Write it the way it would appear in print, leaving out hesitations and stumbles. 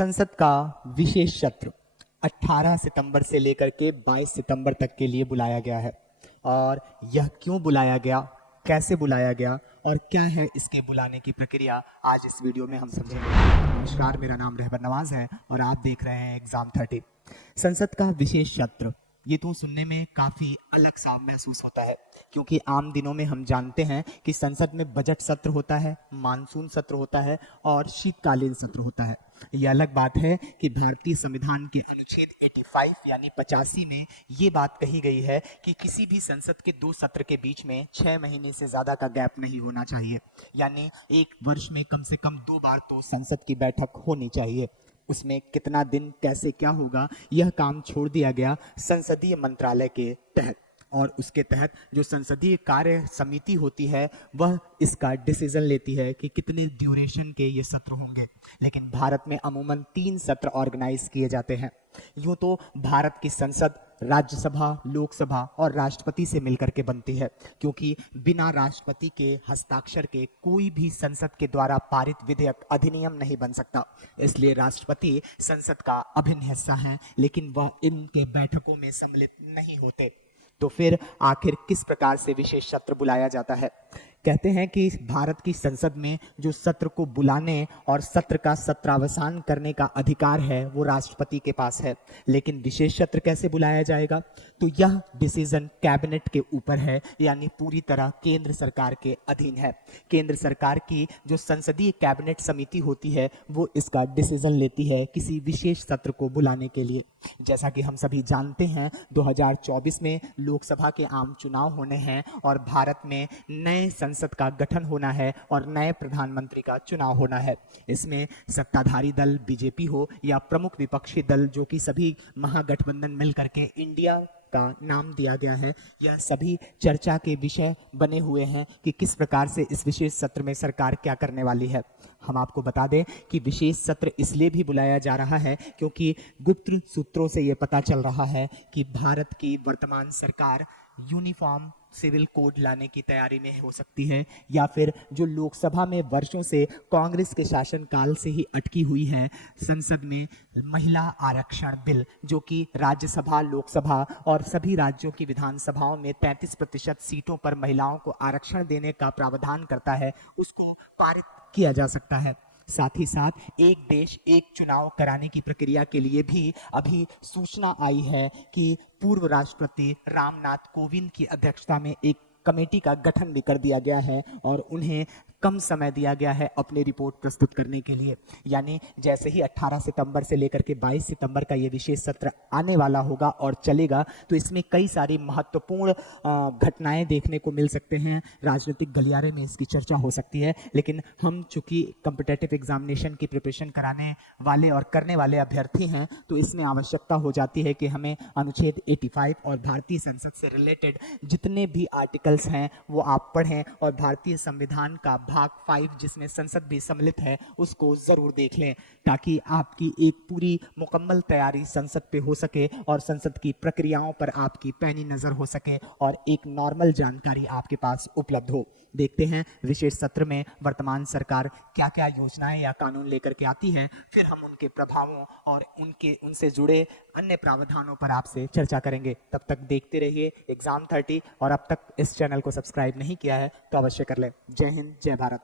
संसद का विशेष सत्र 18 सितंबर से लेकर के 22 सितंबर तक के लिए बुलाया गया है। और यह क्यों बुलाया गया, कैसे बुलाया गया और क्या है इसके बुलाने की प्रक्रिया, आज इस वीडियो में हम समझेंगे। नमस्कार, मेरा नाम रहबर नवाज है और आप देख रहे हैं एग्जाम 30। संसद का विशेष सत्र, ये तो सुनने में काफ़ी अलग सा महसूस होता है, क्योंकि आम दिनों में हम जानते हैं कि संसद में बजट सत्र होता है, मानसून सत्र होता है और शीतकालीन सत्र होता है। ये अलग बात है कि भारतीय संविधान के अनुच्छेद 85 यानी 85 में ये बात कही गई है कि किसी भी संसद के दो सत्र के बीच में 6 महीने से ज़्यादा का गैप नहीं होना चाहिए, यानी एक वर्ष में कम से कम 2 बार तो संसद की बैठक होनी चाहिए। उसमें कितना दिन कैसे क्या होगा, यह काम छोड़ दिया गया संसदीय मंत्रालय के तहत, और उसके तहत जो संसदीय कार्य समिति होती है वह इसका डिसीजन लेती है कि कितने ड्यूरेशन के ये सत्र होंगे। लेकिन भारत में अमूमन 3 सत्र ऑर्गेनाइज किए जाते हैं। यूँ तो भारत की संसद राज्यसभा, लोकसभा और राष्ट्रपति से मिलकर के बनती है, क्योंकि बिना राष्ट्रपति के हस्ताक्षर के कोई भी संसद के द्वारा पारित विधेयक अधिनियम नहीं बन सकता। इसलिए राष्ट्रपति संसद का अभिन्न हिस्सा है, लेकिन वह इनके बैठकों में सम्मिलित नहीं होते। तो फिर आखिर किस प्रकार से विशेष सत्र बुलाया जाता है? कहते हैं कि भारत की संसद में जो सत्र को बुलाने और सत्र का सत्रावसान करने का अधिकार है वो राष्ट्रपति के पास है। लेकिन विशेष सत्र कैसे बुलाया जाएगा, तो यह डिसीजन कैबिनेट के ऊपर है, यानी पूरी तरह केंद्र सरकार के अधीन है। केंद्र सरकार की जो संसदीय कैबिनेट समिति होती है वो इसका डिसीजन लेती है किसी विशेष सत्र को बुलाने के लिए। जैसा कि हम सभी जानते हैं 2024 में लोकसभा के आम चुनाव होने हैं और भारत में नए संसद का गठन होना है और नए प्रधानमंत्री का चुनाव होना है। इसमें सत्ताधारी दल बीजेपी हो या प्रमुख विपक्षी दल जो कि सभी महागठबंधन मिलकर के इंडिया का नाम दिया गया है, यह सभी चर्चा के विषय बने हुए हैं कि किस प्रकार से इस विशेष सत्र में सरकार क्या करने वाली है। हम आपको बता दें कि विशेष सत्र इसलिए भी बुलाया जा रहा है क्योंकि गुप्त सूत्रों से ये पता चल रहा है कि भारत की वर्तमान सरकार यूनिफॉर्म सिविल कोड लाने की तैयारी में हो सकती है, या फिर जो लोकसभा में वर्षों से कांग्रेस के शासनकाल से ही अटकी हुई है संसद में महिला आरक्षण बिल, जो कि राज्यसभा, लोकसभा और सभी राज्यों की विधानसभाओं में 33% सीटों पर महिलाओं को आरक्षण देने का प्रावधान करता है, उसको पारित किया जा सकता है। साथ ही साथ एक देश एक चुनाव कराने की प्रक्रिया के लिए भी अभी सूचना आई है कि पूर्व राष्ट्रपति रामनाथ कोविंद की अध्यक्षता में एक कमेटी का गठन भी कर दिया गया है और उन्हें कम समय दिया गया है अपनी रिपोर्ट प्रस्तुत करने के लिए। यानी जैसे ही 18 सितंबर से लेकर के 22 सितंबर का ये विशेष सत्र आने वाला होगा और चलेगा, तो इसमें कई सारी महत्वपूर्ण घटनाएं देखने को मिल सकते हैं, राजनीतिक गलियारे में इसकी चर्चा हो सकती है। लेकिन हम चूंकि कॉम्पिटिटिव एग्जामिनेशन की प्रिपरेशन कराने वाले और करने वाले अभ्यर्थी हैं, तो इसमें आवश्यकता हो जाती है कि हमें अनुच्छेद 85 और भारतीय संसद से रिलेटेड जितने भी आर्टिकल्स हैं वो आप पढ़ें और भारतीय संविधान का भाग 5 जिसमें संसद भी सम्मिलित है उसको जरूर देख लें, ताकि आपकी एक पूरी मुकम्मल तैयारी संसद पे हो सके और संसद की प्रक्रियाओं पर आपकी पैनी नजर हो सके और एक नॉर्मल जानकारी आपके पास उपलब्ध हो। देखते हैं विशेष सत्र में वर्तमान सरकार क्या क्या योजनाएं या कानून लेकर के आती है, फिर हम उनके प्रभावों और उनसे जुड़े अन्य प्रावधानों पर आपसे चर्चा करेंगे। तब तक देखते रहिए एग्जाम 30, और अब तक इस चैनल को सब्सक्राइब नहीं किया है तो अवश्य कर लें। जय हिंद, जय भारत।